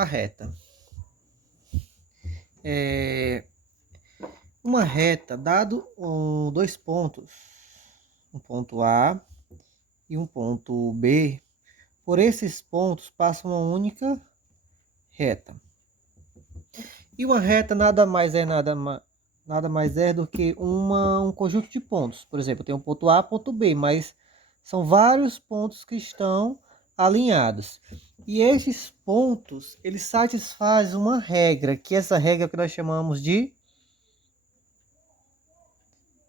a reta. Uma reta, dado dois pontos, um ponto A e um ponto B, por esses pontos passa uma única reta. E uma reta nada mais é do que um conjunto de pontos. Por exemplo, tem um ponto A, ponto B, mas são vários pontos que estão alinhados. E esses pontos, eles satisfazem uma regra, que essa regra que nós chamamos de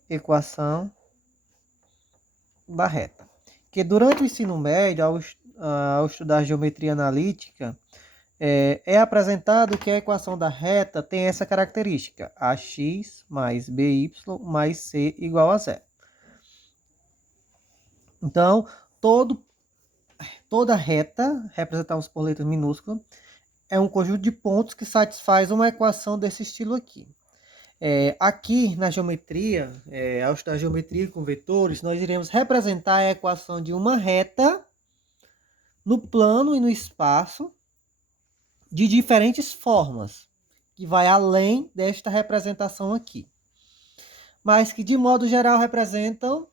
equação da reta. Que durante o ensino médio, ao estudar geometria analítica, é apresentado que a equação da reta tem essa característica: ax mais by mais c igual a zero. Então, toda reta, representados por letras minúsculas, é um conjunto de pontos que satisfaz uma equação desse estilo aqui. Aqui na geometria, ao estudar geometria com vetores, nós iremos representar a equação de uma reta no plano e no espaço de diferentes formas, que vai além desta representação aqui. Mas que de modo geral representam,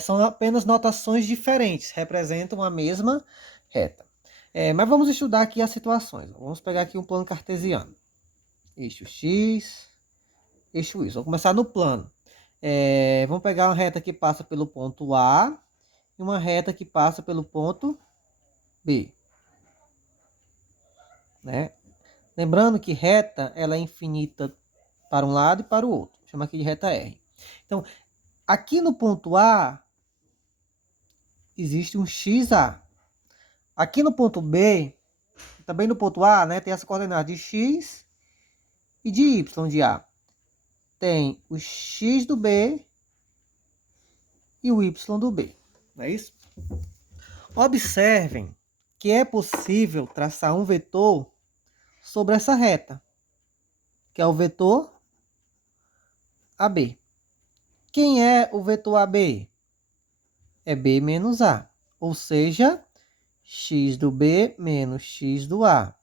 são apenas notações diferentes, representam a mesma reta. Mas vamos estudar aqui as situações. Vamos pegar aqui um plano cartesiano. Eixo X, eixo Y. Vamos começar no plano. Vamos pegar uma reta que passa pelo ponto A e uma reta que passa pelo ponto B. Né? Lembrando que reta ela é infinita para um lado e para o outro. Chama aqui de reta R. Então, aqui no ponto A, existe um XA. Aqui no ponto B, também no ponto A, né, tem essa coordenada de X e de Y de A. Tem o X do B e o Y do B. Não é isso? Observem que é possível traçar um vetor sobre essa reta, que é o vetor AB. Quem é o vetor AB? É B menos A, ou seja, x do B menos x do A,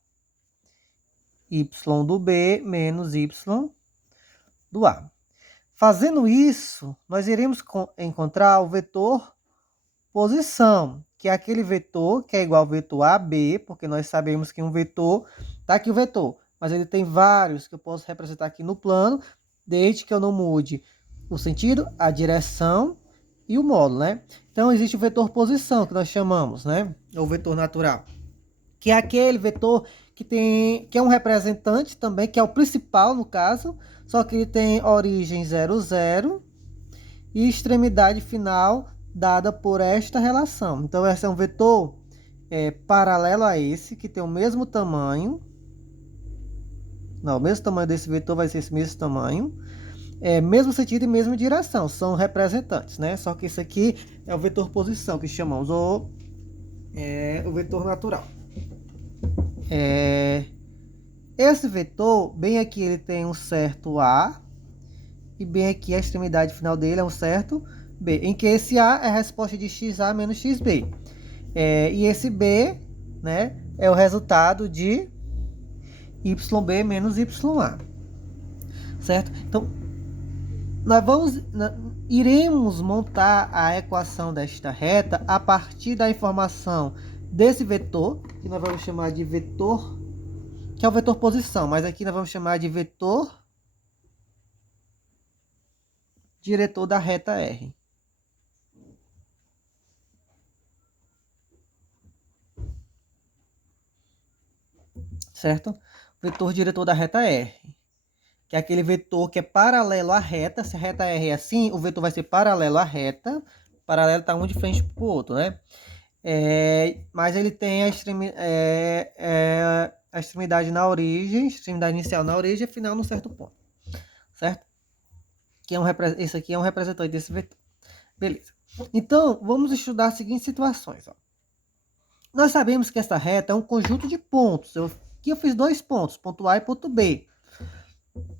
y do B menos y do A. Fazendo isso, nós iremos encontrar o vetor posição, que é aquele vetor que é igual ao vetor AB, porque nós sabemos que um vetor, está aqui o vetor, mas ele tem vários que eu posso representar aqui no plano, desde que eu não mude o sentido, a direção e o módulo, né? Então, existe o vetor posição, que nós chamamos, né? Ou vetor natural, que é aquele vetor que é um representante também, que é o principal no caso, só que ele tem origem 0, 0 e extremidade final dada por esta relação. Então, esse é um vetor paralelo a esse, que tem o mesmo tamanho. Não, o mesmo tamanho desse vetor vai ser esse mesmo tamanho. Mesmo sentido e mesma direção, são representantes, né? Só que isso aqui é o vetor posição, que chamamos o vetor natural. Esse vetor, bem aqui ele tem um certo A, e bem aqui a extremidade final dele é um certo B, em que esse A é a resposta de XA menos XB. E esse B, né, é o resultado de YB menos YA. Certo? Então, iremos montar a equação desta reta a partir da informação desse vetor, que nós vamos chamar de vetor, que é o vetor posição, mas aqui nós vamos chamar de vetor diretor da reta R. Certo? Vetor diretor da reta R, que é aquele vetor que é paralelo à reta. Se a reta R é assim, o vetor vai ser paralelo à reta. Paralelo está um de frente para o outro, né? Mas ele tem a extremidade na origem, extremidade inicial na origem e final num certo ponto. Certo? Esse aqui é um representante desse vetor. Beleza. Então, vamos estudar as seguintes situações. Ó. Nós sabemos que essa reta é um conjunto de pontos. Aqui eu fiz dois pontos, ponto A e ponto B.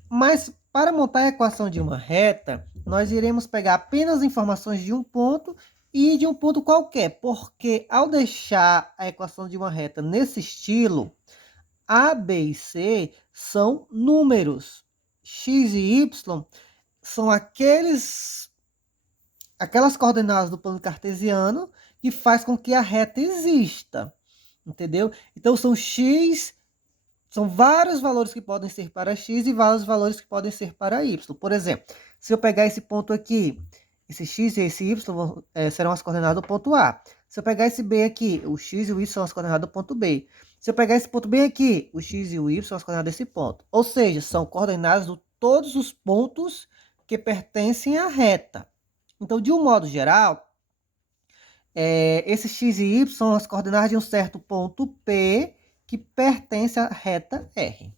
Mas, para montar a equação de uma reta, nós iremos pegar apenas informações de um ponto e de um ponto qualquer, porque ao deixar a equação de uma reta nesse estilo, A, B e C são números. X e Y são aquelas coordenadas do plano cartesiano que faz com que a reta exista. Entendeu? Então são vários valores que podem ser para x e vários valores que podem ser para y. Por exemplo, se eu pegar esse ponto aqui, esse x e esse y serão as coordenadas do ponto A. Se eu pegar esse B aqui, o x e o y são as coordenadas do ponto B. Se eu pegar esse ponto B aqui, o x e o y são as coordenadas desse ponto. Ou seja, são coordenadas de todos os pontos que pertencem à reta. Então, de um modo geral, esses x e y são as coordenadas de um certo ponto P que pertence à reta R.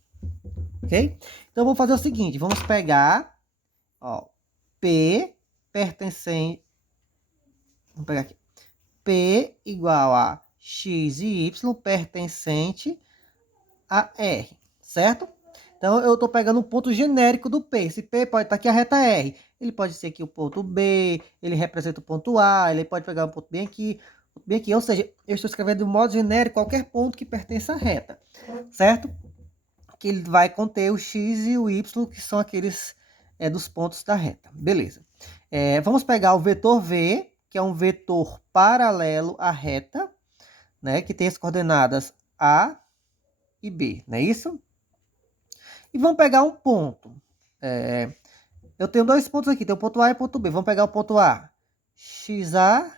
Ok? Então, vamos fazer o seguinte. Vamos pegar P pertencente... Vamos pegar aqui. P igual a x e y pertencente a R. Certo? Então, eu estou pegando um ponto genérico do P. Esse P pode estar aqui a reta R. Ele pode ser aqui o ponto B, ele representa o ponto A, ele pode pegar um ponto bem aqui. Ou seja, eu estou escrevendo de um modo genérico qualquer ponto que pertença à reta, certo? Que ele vai conter o x e o y, que são aqueles dos pontos da reta. Beleza. Vamos pegar o vetor V, que é um vetor paralelo à reta, né? Que tem as coordenadas A e B, não é isso? E vamos pegar um ponto. Eu tenho dois pontos aqui, tem o ponto A e o ponto B. Vamos pegar o ponto A, XA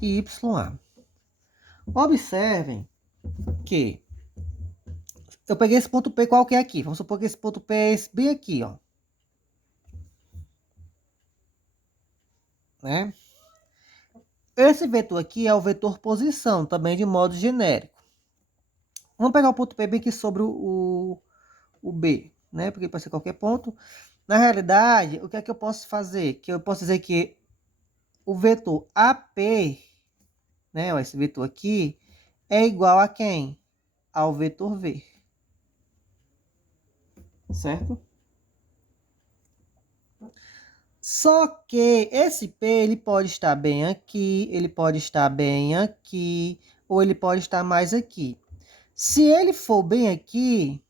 e YA. Observem que eu peguei esse ponto P qual que é aqui. Vamos supor que esse ponto P é esse bem aqui, ó. Né? Esse vetor aqui é o vetor posição, também de modo genérico. Vamos pegar o ponto P bem aqui sobre o B, né? Porque pode ser qualquer ponto. Na realidade, o que é que eu posso fazer? Que eu posso dizer que o vetor AP, né? Ó, esse vetor aqui é igual a quem? Ao vetor V. Certo? Só que esse P ele pode estar bem aqui, ele pode estar bem aqui, ou ele pode estar mais aqui. Se ele for bem aqui,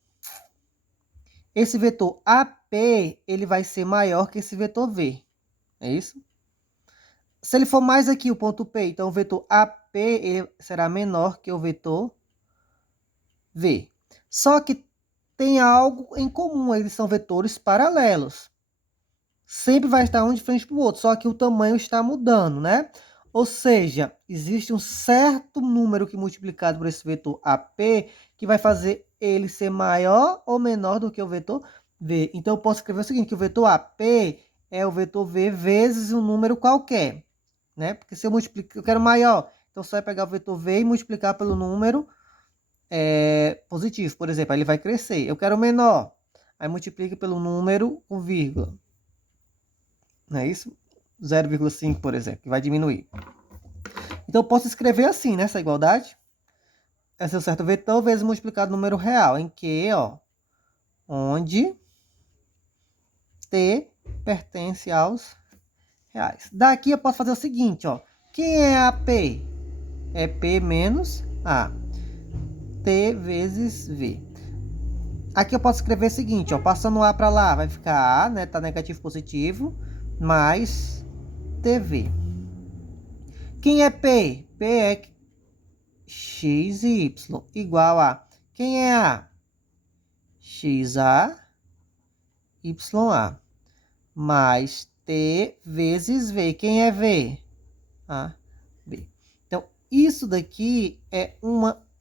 esse vetor AP ele vai ser maior que esse vetor V. É isso? Se ele for mais aqui, o ponto P, então o vetor AP ele será menor que o vetor V. Só que tem algo em comum, eles são vetores paralelos. Sempre vai estar um de frente para o outro, só que o tamanho está mudando, né? Ou seja, existe um certo número que multiplicado por esse vetor AP que vai fazer ele ser maior ou menor do que o vetor V. Então, eu posso escrever o seguinte, que o vetor AP é o vetor V vezes um número qualquer, né? Porque se eu multiplicar, eu quero maior, então só é pegar o vetor V e multiplicar pelo número positivo, por exemplo, aí ele vai crescer. Eu quero menor, aí multiplica pelo número com vírgula. Não é isso? 0,5, por exemplo, que vai diminuir. Então, eu posso escrever assim, nessa igualdade. Esse é o certo vetor vezes multiplicado número real, em que, ó, onde T pertence aos reais. Daqui eu posso fazer o seguinte, ó. Quem é AP? É P menos A. T vezes V. Aqui eu posso escrever o seguinte, ó. Passando A para lá, vai ficar A, né? Tá negativo, positivo, mais TV. Quem é P? P é x e y igual a... Quem é A? XA, YA. Mais T vezes V. Quem é V? A, B. Então, isso daqui é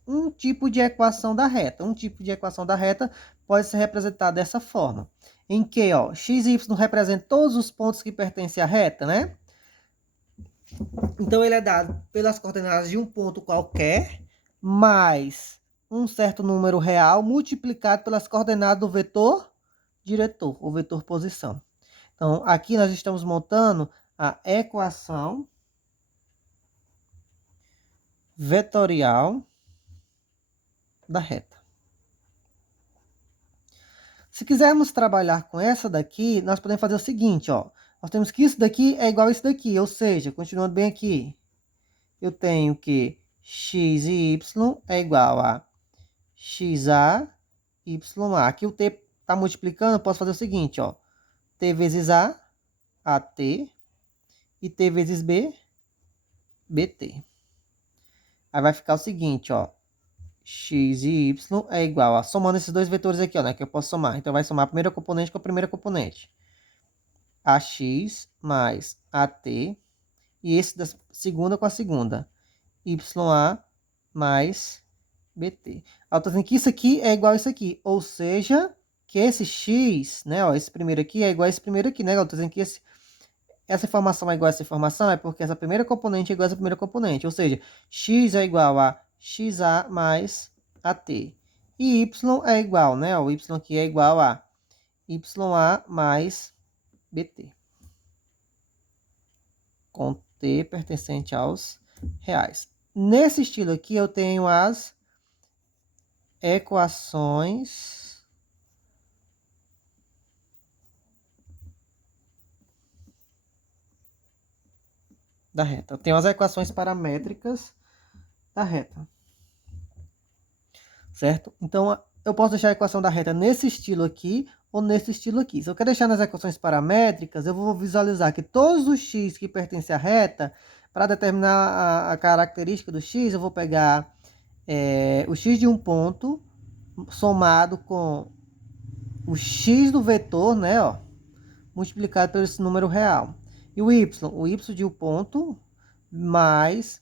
um tipo de equação da reta. Um tipo de equação da reta pode ser representado dessa forma. Em que, ó, x e y representam todos os pontos que pertencem à reta, né? Então, ele é dado pelas coordenadas de um ponto qualquer, mais um certo número real, multiplicado pelas coordenadas do vetor diretor, o vetor posição. Então, aqui nós estamos montando a equação vetorial da reta. Se quisermos trabalhar com essa daqui, nós podemos fazer o seguinte, ó. Nós temos que isso daqui é igual a isso daqui, ou seja, continuando bem aqui, eu tenho que x e y é igual a XA, YA. Aqui o T está multiplicando, eu posso fazer o seguinte, ó. T vezes A, AT, e T vezes B, BT. Aí vai ficar o seguinte, ó. X e Y é igual a... Somando esses dois vetores aqui, ó, né? Que eu posso somar. Então, vai somar a primeira componente com a primeira componente. AX mais AT. E esse da segunda com a segunda. YA mais BT. Eu estou dizendo que isso aqui é igual a isso aqui. Ou seja, que esse X, né? Ó, esse primeiro aqui é igual a esse primeiro aqui, né? Eu estou dizendo que essa informação é igual a essa informação é porque essa primeira componente é igual a essa primeira componente. Ou seja, X é igual a XA mais AT. E Y é igual, né? O Y aqui é igual a YA mais BT. Com T pertencente aos reais. Nesse estilo aqui, eu tenho as equações da reta. Eu tenho as equações paramétricas da reta. Certo? Então, eu posso deixar a equação da reta nesse estilo aqui ou nesse estilo aqui. Se eu quero deixar nas equações paramétricas, eu vou visualizar que todos os x que pertencem à reta, para determinar a característica do x, eu vou pegar o x de um ponto somado com o x do vetor, né, ó, multiplicado por esse número real. E o y de um ponto mais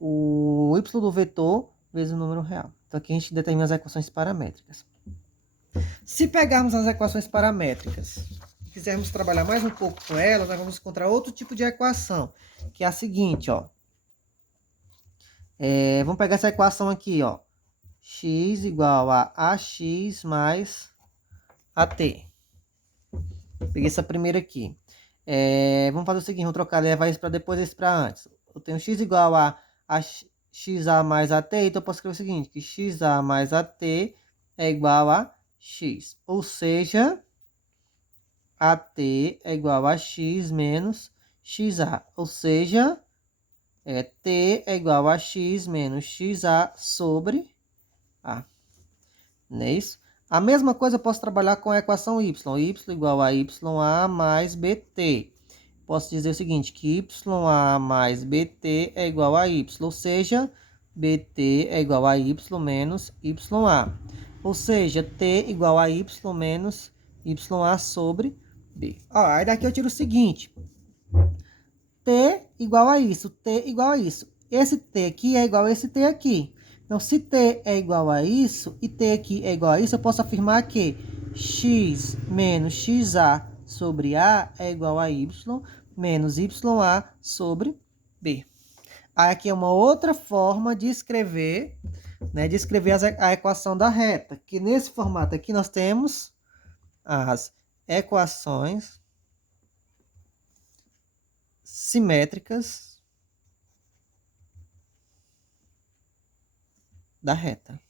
o y do vetor vezes o número real. Então aqui a gente determina as equações paramétricas. Se pegarmos as equações paramétricas e quisermos trabalhar mais um pouco com elas, nós vamos encontrar outro tipo de equação, que é a seguinte, ó. Vamos pegar essa equação aqui, ó. X igual a AX mais AT. Peguei essa primeira aqui. Vamos fazer o seguinte, vamos trocar, levar isso para depois, esse para antes. Eu tenho x igual a XA mais AT, então eu posso escrever o seguinte, que XA mais AT é igual a X. Ou seja, AT é igual a X menos XA. Ou seja, T é igual a X menos XA sobre A. Não é isso? A mesma coisa eu posso trabalhar com a equação y. Y igual a YA mais BT. Posso dizer o seguinte, que YA mais BT é igual a Y. Ou seja, BT é igual a Y menos YA. Ou seja, T igual a Y menos YA sobre B. Ó, aí daqui eu tiro o seguinte. T igual a isso, T igual a isso. Esse T aqui é igual a esse T aqui. Então, se T é igual a isso e T aqui é igual a isso, eu posso afirmar que X menos XA sobre A é igual a Y menos YA sobre B. Aí aqui é uma outra forma de escrever, né, a equação da reta. Que nesse formato aqui nós temos as equações simétricas da reta.